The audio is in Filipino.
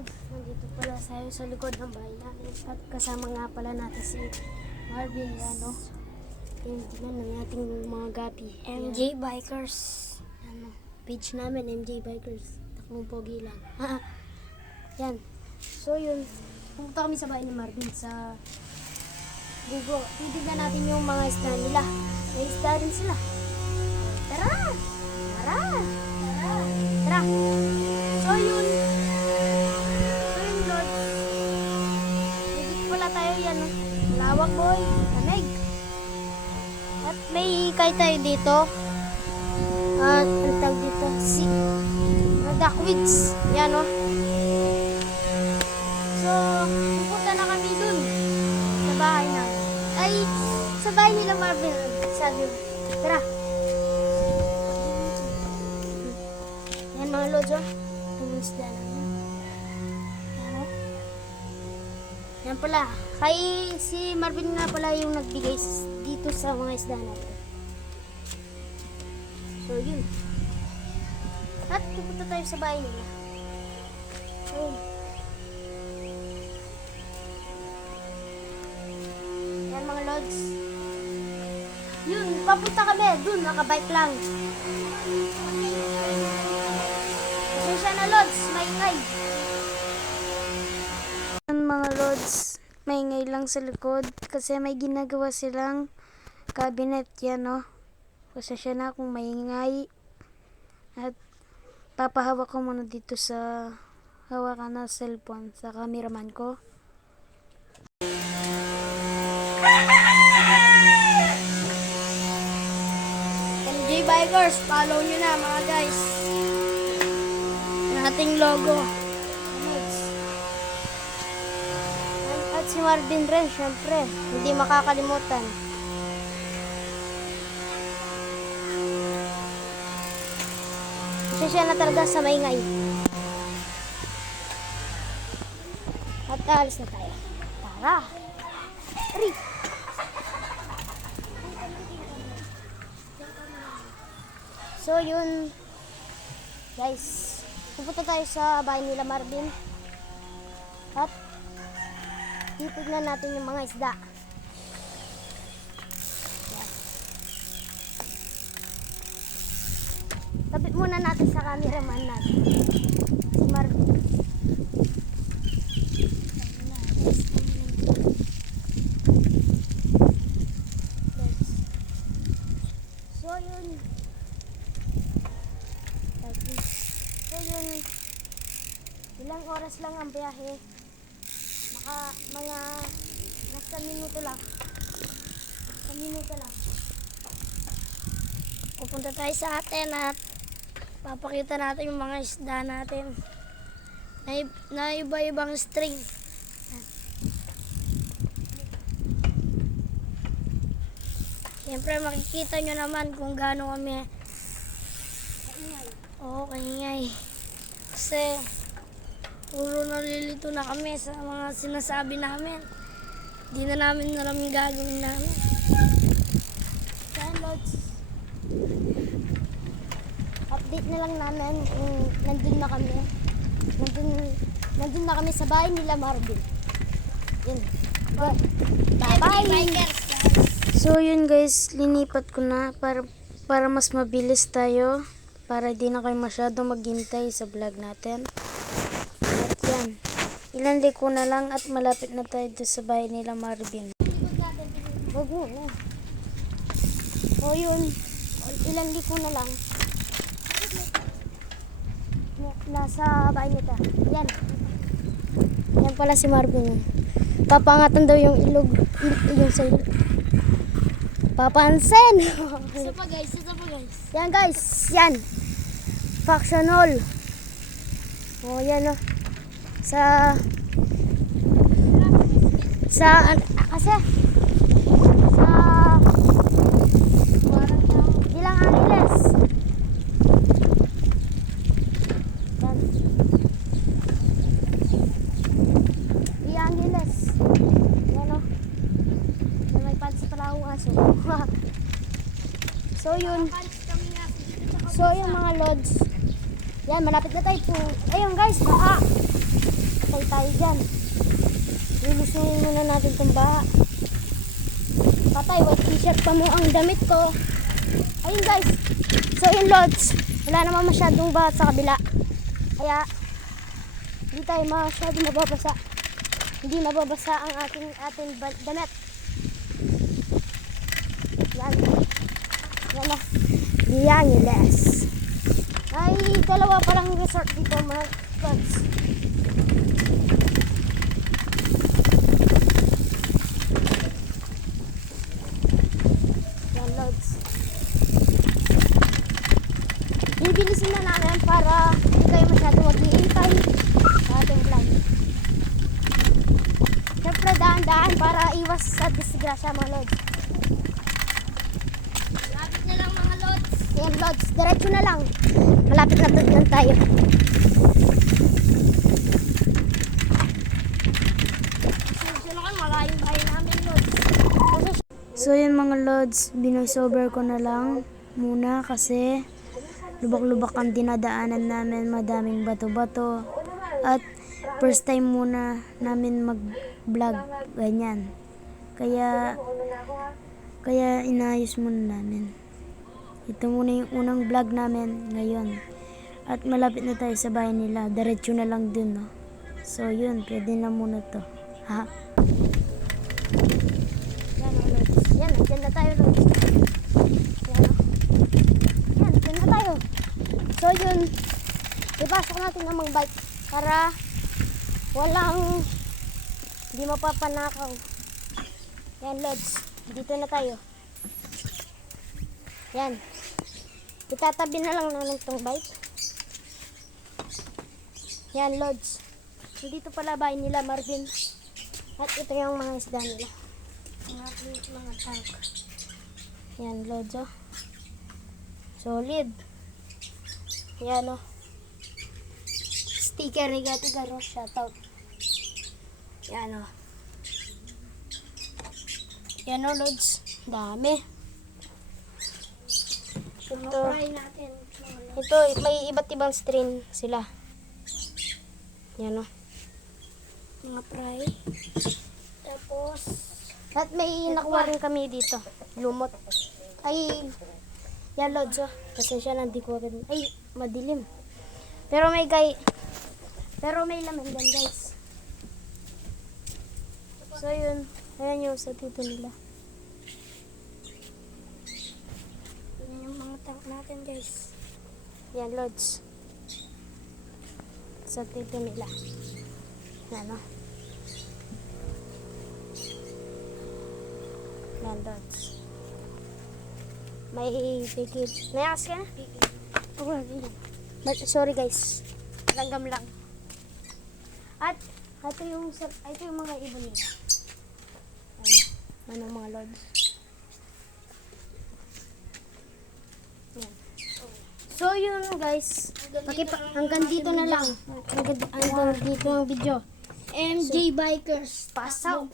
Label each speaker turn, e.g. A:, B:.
A: Lods, nandito pala tayo sa likod ng bahay natin. At kasama nga pala natin si Marvin, ano. Tingnan ng ating mga gapi.
B: MJ Bikers.
A: Ano, page namin, MJ Bikers. Takbong pogi lang. Yan. So yun, pumunta kami sa bahay ni Marvin sa Gugo. Titignan natin yung mga isda nila. May isda rin sila. Tara! Tara! Tara! Tara! So yun. So yun, Lord. Dito pala tayo yan. Lawak boy. Lamig. At may ikay tayo dito. At ang tawag dito, si duckweeds. Yan o. So, pupunta na kami dun sa bahay na. Ay, sa bahay nila Marvin. Sabi, tara. Yan mga lods oh. Ang isda namin. Yan pala. Kay si Marvin nga pala yung nagbigay dito sa mga isda natin. So, yun. At pupunta tayo sa bahay nila. Ayun. Yan mga lods. Yun, papunta kami. Dun, nakabike lang. Pasensya na lods, may ingay. Mga lods, may ingay lang sa likod kasi may ginagawa silang cabinet yan no. Pasensya na kung may ingay. At papahawak ko muna dito sa hawakan ng cellphone sa cameraman ko.
B: MJ Bikers, follow nyo na mga guys. Ang ating logo.
A: At si Marvin rin, syempre. Hindi makakalimutan. Kasi siya na talaga sa maingay. At alis na tayo. Tara! Tari! So yun, guys, pupunta tayo sa bahay nila Marvin. At titignan natin yung mga isda. Tapit muna natin sa cameraman natin. So yun. So yun. Ilang oras lang ang biyahe. Maka mga nasa minuto lang. Sa minuto lang.
B: Pupunta tayo sa atin at papakita natin yung mga isda natin. Na, na iba-ibang string. Siyempre makikita nyo naman kung gaano kami Oo, kaingay. Kasi puro nalilito na kami sa mga sinasabi namin. Di na namin alam yung gagawin namin.
A: Lods? Update na lang namin kung nandun na kami. Nandun, nandun na kami sa bahay nila Marvin. Yun. Bye-bye! So yun guys, linipat ko na para, para mas mabilis tayo. Para di na kayo masyado maghintay sa vlog natin. Ilan liko na lang at malapit na tayo sa bahay nila Marvin. Wag mo na. O yun, ilang liko na lang. Nasa bahay nito. Yan. Yan pala si Marvin. Papangatan daw yung ilog. il- Yung sa ilog. Papansin!
B: Isa pa guys, isa pa guys.
A: yan guys, yan. Factional. O yan o. Sa... Sa... an- Kasi... Sa... Bilang Angeles. Di Angeles. Yan o. Yan, May pants pala akong aso. so yun. So yun mga lods. Yan, malapit na tayo po. Ayun guys, baka. Patay tayo dyan. Lilusungin muna natin itong baha. Patay, white t-shirt pa mo ang damit ko. Ayun guys. So yun lods. Wala naman masyadong bahat sa kabila. Kaya hindi tayo masyadong mababasa. Hindi mababasa ang ating ating damit. Yan. Yan na. Yan yung less. Ay, dalawa pa lang resort dito mga lods. Yan, lods. Bibilisin na namin para hindi kayo masyado maghihintay sa ating vlog. Siyempre, daan-daan para iwas sa disgrasya mga lods.
B: Lapit na lang mga lods.
A: Yan, lods. Diretso na lang. Malapit na lang tayo. So yun mga lods, binosober ko na lang muna kasi lubak-lubak ang dinadaanan namin, madaming bato-bato. At first time muna namin mag-vlog, ganyan. Kaya, kaya inayos muna namin. Ito muna yung unang vlog namin ngayon. At malapit na tayo sa bahay nila, diretso na lang dun, no. So yun, pwede na muna to. Ha? Yan, Lods. Yan, dyan na tayo, Lods. Yan, oh. Yan, dyan na tayo. So, yun. Ipasok natin ang mga bike para walang hindi mapapanakaw. Yan, Lods. Dito na tayo. Yan. Itatabi na lang namin itong bike. Yan, Lods. Dito pala bahay nila, Marvin. At ito yung mga isda nila.
B: Mga, mga tank.
A: Yan, Lods, oh. Solid. Yan, oh. Sticker ni Gati Garo, shoutout. Yan, oh. Yan, oh, Lods. Dami. Ito, ito, may iba't ibang strain sila. Yan, oh.
B: Mga fry. Tapos,
A: At may nakuha rin kami dito. Lumot. Ay, yan Lods, oh. Pasensya na, di ko agad. Ay, madilim. Pero may gay. Pero may laman dyan, guys. So, yun. Ayan yung sa dito nila.
B: yun yung mga tank natin guys.
A: Yan, Lods. Sa dito nila. Yan, oh. Yan, Lods. May bigid. Nayakas ka na? But, sorry guys. Langgam lang. At, ito yung, ito yung mga ibon nila. Ano, ano mga. Yan. So yun guys, Makipa, hanggang dito na lang. Hanggang, dito ang video.
B: MJ Bikers.
A: Pass out.